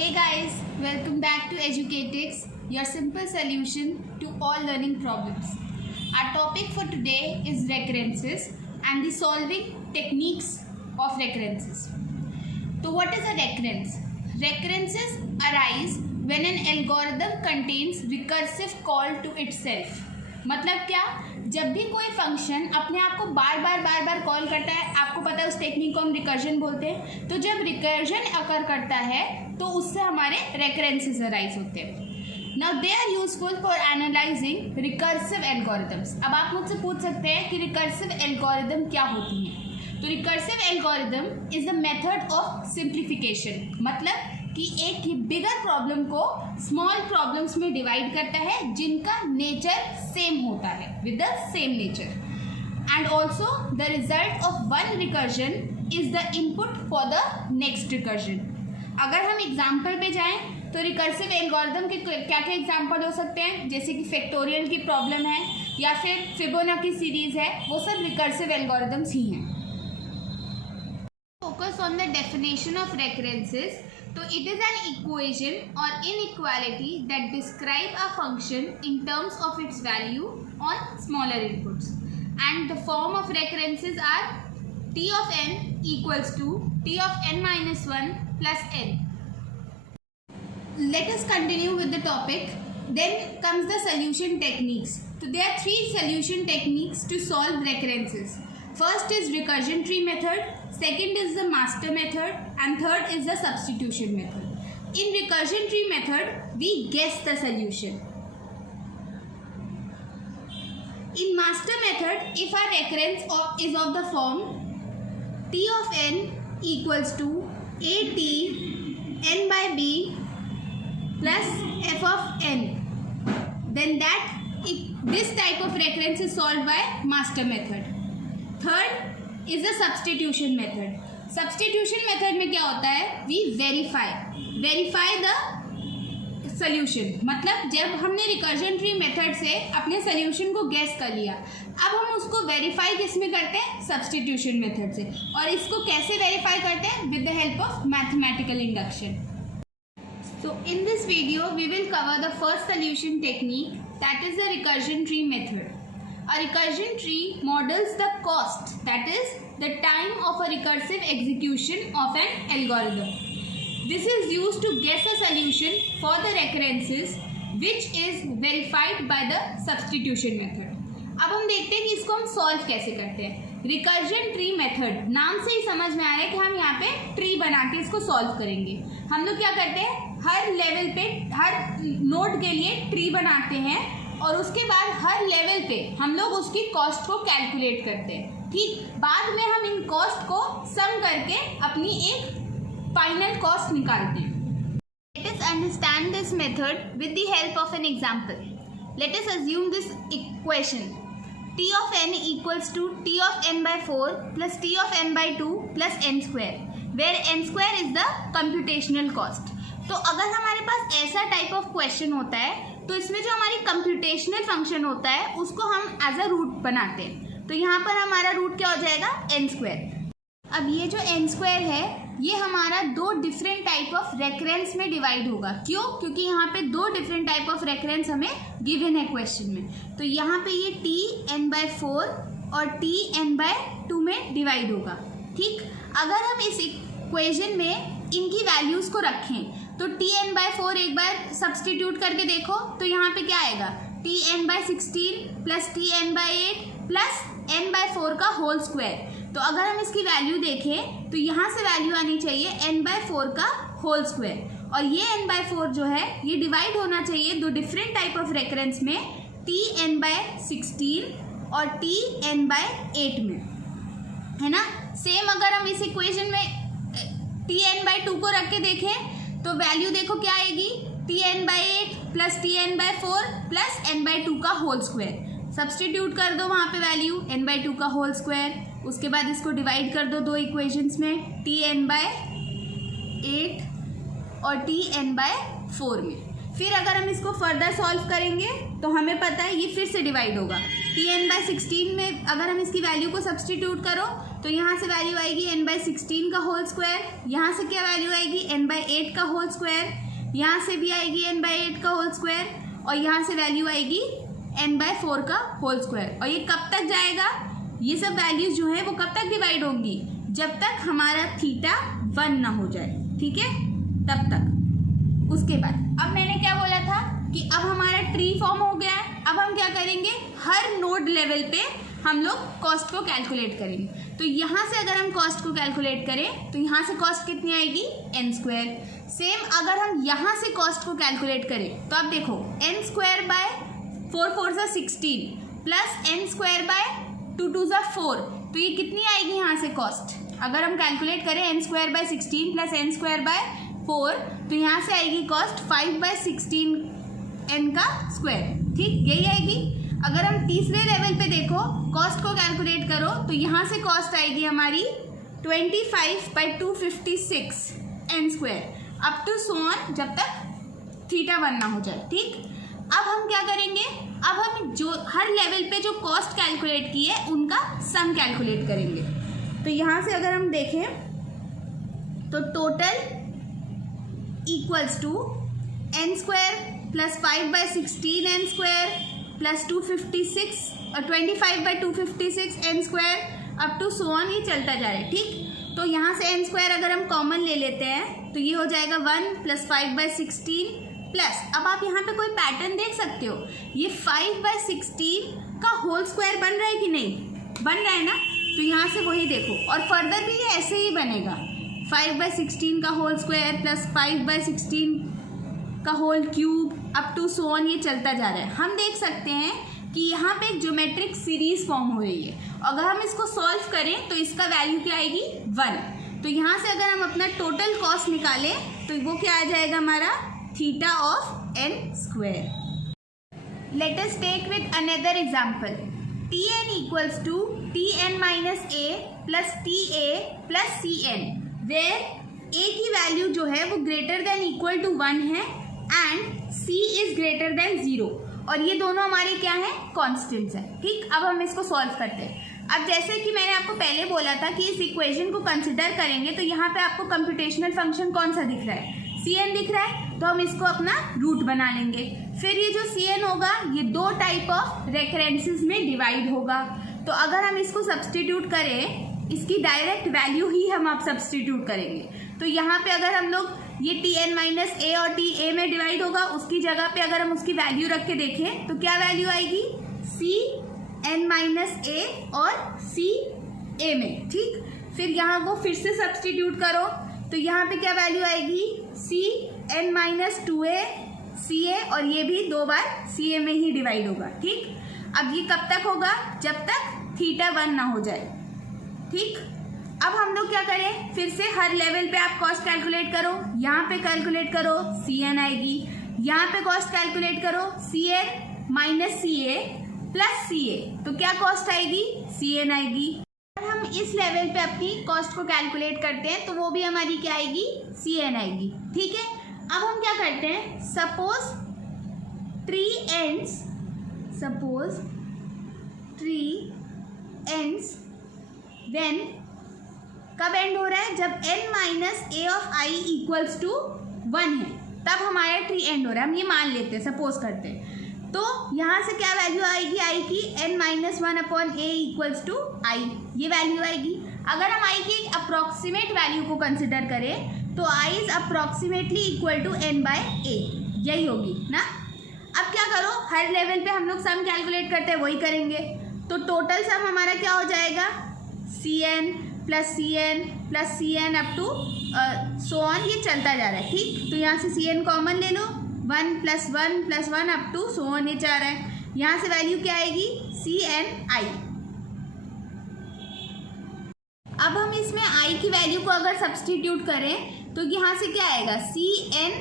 Hey guys, welcome back to Educatix, your simple solution to all learning problems. Our topic for today is recurrences and the solving techniques of recurrences. So what is a recurrence? Recurrences arise when an algorithm contains recursive call to itself. मतलब क्या, जब भी कोई function अपने आप को बार बार call करता है, आपको पता है उस टेक्निक को हम रिकर्जन बोलते हैं। तो जब रिकर्जन अकर करता है तो उससे हमारे रेकरेंसेस अराइज होते हैं। Now they are useful for analysing recursive algorithms. अब आप मुझसे पूछ सकते हैं कि रिकर्सिव एल्गोरिदम क्या होती हैं। तो recursive algorithm is the method of simplification, मतलब कि एक ही बिगर प्रॉब्लम को स्मॉल प्रॉब्लम्स में डिवाइड करता है जिनका नेचर सेम होता है, with the same nature. And also the result of one recursion is the input for the next recursion. अगर हम एग्जाम्पल पे जाएं तो रिकर्सिव एल्गोरिदम के क्या क्या एग्जाम्पल हो सकते हैं, जैसे कि फैक्टोरियल की प्रॉब्लम है या फिर फिबोनाची सीरीज है, वो सब रिकर्सिव एल्गोरिदम्स ही हैं। Focus on the definition of recurrences. So it is an equation or inequality that describe a function in terms of its value on smaller inputs, and the form of recurrences are t of n equals to t of n minus 1 plus n. Let us continue with the topic. Then comes the solution techniques. So there are three solution techniques to solve recurrences. First is recursion tree method, second is the master method, and third is the substitution method. In recursion tree method, we guess the solution. In master method, if our recurrence is of the form t of n equals to at n by b plus f of n, then this type of recurrence is solved by master method. Third is the substitution method. Substitution method में क्या होता है, we verify the solution. मतलब जब हमने recursion tree method से अपने solution को गेस कर लिया, अब हम उसको वेरीफाई किस में करते हैं, सब्सटीट्यूशन मेथड से। और इसको कैसे वेरीफाई करते हैं, with the help of mathematical induction. So in this video we will cover the first solution technique, that is the recursion tree method. A recursion tree models the cost, that is the time of a recursive execution of an algorithm. This is used to guess a solution for the recurrences which is verified by the substitution method. अब हम देखते हैं कि इसको हम solve कैसे करते हैं। रिकर्जन ट्री मेथड, नाम से ही समझ में आ रहा है कि हम यहाँ पे ट्री बना के इसको सॉल्व करेंगे। हम लोग क्या करते हैं, हर लेवल पे हर नोड के लिए ट्री बनाते हैं और उसके बाद हर लेवल पे हम लोग उसकी कॉस्ट को कैलकुलेट करते हैं। ठीक, बाद में हम इन कॉस्ट को सम करके अपनी एक फाइनल कॉस्ट निकालते हैं। Let us understand this method with the help of an example. Let us assume this equation t of n equals to t of n by 4 plus t of n by 2 plus n square, where n square is the computational cost. तो अगर हमारे पास ऐसा type of question होता है तो इसमें जो हमारी कंप्यूटेशनल फंक्शन होता है उसको हम एज अ रूट बनाते हैं। तो यहाँ पर हमारा रूट क्या हो जाएगा, एन स्क्वायर। अब ये जो एन स्क्वायर है ये हमारा दो डिफरेंट टाइप ऑफ रेकरेंस में डिवाइड होगा। क्यों? क्योंकि यहाँ पे दो डिफरेंट टाइप ऑफ रेकरेंस हमें गिवन है क्वेश्चन में। तो यहाँ पे ये टी एन बाय 4 और टी एन बाय 2 में डिवाइड होगा। ठीक, अगर हम इस इक्वेशन में इनकी वैल्यूज़ को रखें तो टी एन बाय 4 एक बार सब्सटीट्यूट करके देखो तो यहाँ पे क्या आएगा, T n by 16 plus T n by 8 plus n by 4 का होल स्क्वायर। तो अगर हम इसकी वैल्यू देखें तो यहाँ से वैल्यू आनी चाहिए एन बाय 4 का होल स्क्वायर, और ये एन बाय 4 जो है ये डिवाइड होना चाहिए दो डिफरेंट टाइप ऑफ रेकरेंस में, टी एन बाय 16 और टी एन बाय 8 में, है ना। सेम अगर हम इस इक्वेशन में टी एन बाय 2 को रख के देखें तो वैल्यू देखो क्या आएगी, T n by 8 plus T n by 4 plus n by 2 का होल स्क्वायर। सब्सटीट्यूट कर दो वहाँ पे वैल्यू एन बाय 2 का होल स्क्वायर, उसके बाद इसको डिवाइड कर दो दो इक्वेशंस में, टी एन बाय 8 और टी एन बाय 4 में। फिर अगर हम इसको फर्दर सॉल्व करेंगे तो हमें पता है ये फिर से डिवाइड होगा, Tn/16 में अगर हम इसकी वैल्यू को सब्सटीट्यूट करो तो यहाँ से वैल्यू आएगी n/16 का होल स्क्वायर, यहाँ से क्या वैल्यू आएगी n/8 का होल स्क्वायर, यहाँ से भी आएगी n/8 का होल स्क्वायर और यहाँ से वैल्यू आएगी n/4 का होल स्क्वायर। और ये कब तक जाएगा, ये सब वैल्यूज जो है वो कब तक डिवाइड होंगी, जब तक हमारा थीटा 1 ना हो जाए, ठीक है, तब तक। उसके बाद अब मैंने क्या बोला था कि अब हमारा ट्री फॉर्म हो गया है। अब हम क्या करेंगे, हर नोड लेवल पे हम लोग कॉस्ट को कैलकुलेट करेंगे। तो यहाँ से अगर हम कॉस्ट को कैलकुलेट करें तो यहाँ से कॉस्ट कितनी आएगी n²। सेम अगर हम यहाँ से कॉस्ट को कैलकुलेट करें तो आप देखो n² 4 4 16 प्लस n² 2 2 4, तो ये कितनी आएगी यहाँ से कॉस्ट, अगर हम कैलकुलेट करें n² 16 प्लस n² 4 तो यहाँ से आएगी कॉस्ट 5/16 n का स्क्वायर, ठीक, यही आएगी। अगर हम तीसरे लेवल पे देखो कॉस्ट को कैलकुलेट करो तो यहाँ से कॉस्ट आएगी हमारी 25/256 n² up to so on जब तक थीटा 1 ना हो जाए, ठीक। अब हम क्या करेंगे, अब हम जो हर लेवल पे जो कॉस्ट कैलकुलेट की है उनका सम कैलकुलेट करेंगे। तो यहाँ से अगर हम देखें तो total equals to n² plus 5/16 n² plus 256 और 25/256 n² up to so on, ये चलता जा रहा है, ठीक। तो यहाँ से n² अगर हम कॉमन ले लेते हैं तो ये हो जाएगा 1 प्लस 5/16 प्लस, अब आप यहाँ पे कोई पैटर्न देख सकते हो, ये 5/16 का होल स्क्वायर बन रहा है कि नहीं, बन रहा है ना, तो यहाँ से वही देखो। और फर्दर भी ये ऐसे ही बनेगा, 5/16 का होल स्क्वायर प्लस 5/16 का whole cube up to so on, ये चलता जा रहा है। हम देख सकते हैं कि यहाँ पे एक ज्योमेट्रिक सीरीज फॉर्म हो रही है। अगर हम इसको सॉल्व करें तो इसका वैल्यू क्या आएगी 1। तो यहाँ से अगर हम अपना टोटल कॉस्ट निकालें तो वो क्या आ जाएगा हमारा theta of n²। Let us take with another example, Tn equals to Tn-a plus Ta plus Cn, where a की वैल्यू जो है वो ग्रेटर देन इक्वल टू 1 है and c is greater than 0, और ये दोनों हमारे क्या हैं, कॉन्स्टेंट्स हैं, ठीक। अब हम इसको सॉल्व करते हैं। अब जैसे कि मैंने आपको पहले बोला था कि इस इक्वेशन को कंसिडर करेंगे तो यहाँ पे आपको कंप्यूटेशनल फंक्शन कौन सा दिख रहा है, Cn दिख रहा है, तो हम इसको अपना रूट बना लेंगे। फिर ये जो Cn होगा ये 2 टाइप ऑफ रेकरेंसेस में डिवाइड होगा। तो अगर हम इसको सब्सटीट्यूट करें, इसकी डायरेक्ट वैल्यू ही हम आप सब्सटीट्यूट करेंगे, तो यहाँ पे अगर हम लोग ये Tn-a और Ta में डिवाइड होगा, उसकी जगह पे अगर हम उसकी वैल्यू रख के देखें तो क्या वैल्यू आएगी, Cn-a और Ca में, ठीक। फिर यहाँ को फिर से सब्सटीट्यूट करो तो यहाँ पे क्या वैल्यू आएगी, Cn-2a Ca, और ये भी 2 बार Ca में ही डिवाइड होगा, ठीक। अब ये कब तक होगा, जब तक थीटा 1 ना हो जाए, ठीक। अब हम लोग क्या करें, फिर से हर लेवल पे आप कॉस्ट कैलकुलेट करो, यहाँ पे कैलकुलेट करो Cn आएगी, यहाँ पे कॉस्ट कैलकुलेट करो Cn minus Ca plus Ca, तो क्या कॉस्ट आएगी, Cn आएगी। अगर हम इस लेवल पे अपनी कॉस्ट को कैलकुलेट करते हैं तो वो भी हमारी क्या आएगी, Cn आएगी, ठीक है। अब हम क्या करते हैं, सपोज ट्री एंड्स व्हेन, कब एंड हो रहा है, जब n-a of i equals to 1 है, तब हमारा ट्री एंड हो रहा है, हम ये मान लेते हैं, सपोज करते हैं। तो यहाँ से क्या वैल्यू आएगी i की, n-1/a इक्वल्स टू i, ये वैल्यू आएगी। अगर हम i की अप्रॉक्सीमेट वैल्यू को कंसिडर करें तो i is approximately equal to n/a, यही होगी ना। अब क्या करो, हर लेवल पे हम लोग सम कैलकुलेट करते हैं, वही करेंगे। तो टोटल सम हमारा क्या हो जाएगा, Cn plus Cn up to so on, ये चलता जा रहा है, ठीक। तो यहाँ से Cn कॉमन ले लो, 1 plus 1 up to so on, ये जा रहा है। यहाँ से वैल्यू क्या आएगी, Cni। अब हम इसमें i की वैल्यू को अगर सब्सटीट्यूट करें तो यहाँ से क्या आएगा, Cn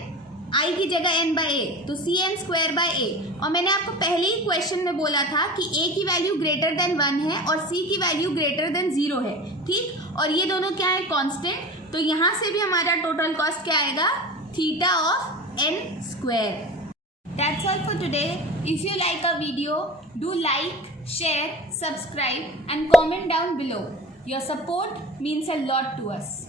i की जगह n/a, तो Cn²/a। और मैंने आपको पहले ही क्वेश्चन में बोला था कि a की वैल्यू ग्रेटर देन 1 है और c की वैल्यू ग्रेटर देन 0 है, ठीक। और ये दोनों क्या है, कांस्टेंट। तो यहाँ से भी हमारा टोटल कॉस्ट क्या आएगा, theta of n²। That's all for today. If you like our video, do like, share, subscribe and comment down below. Your support means a lot to us.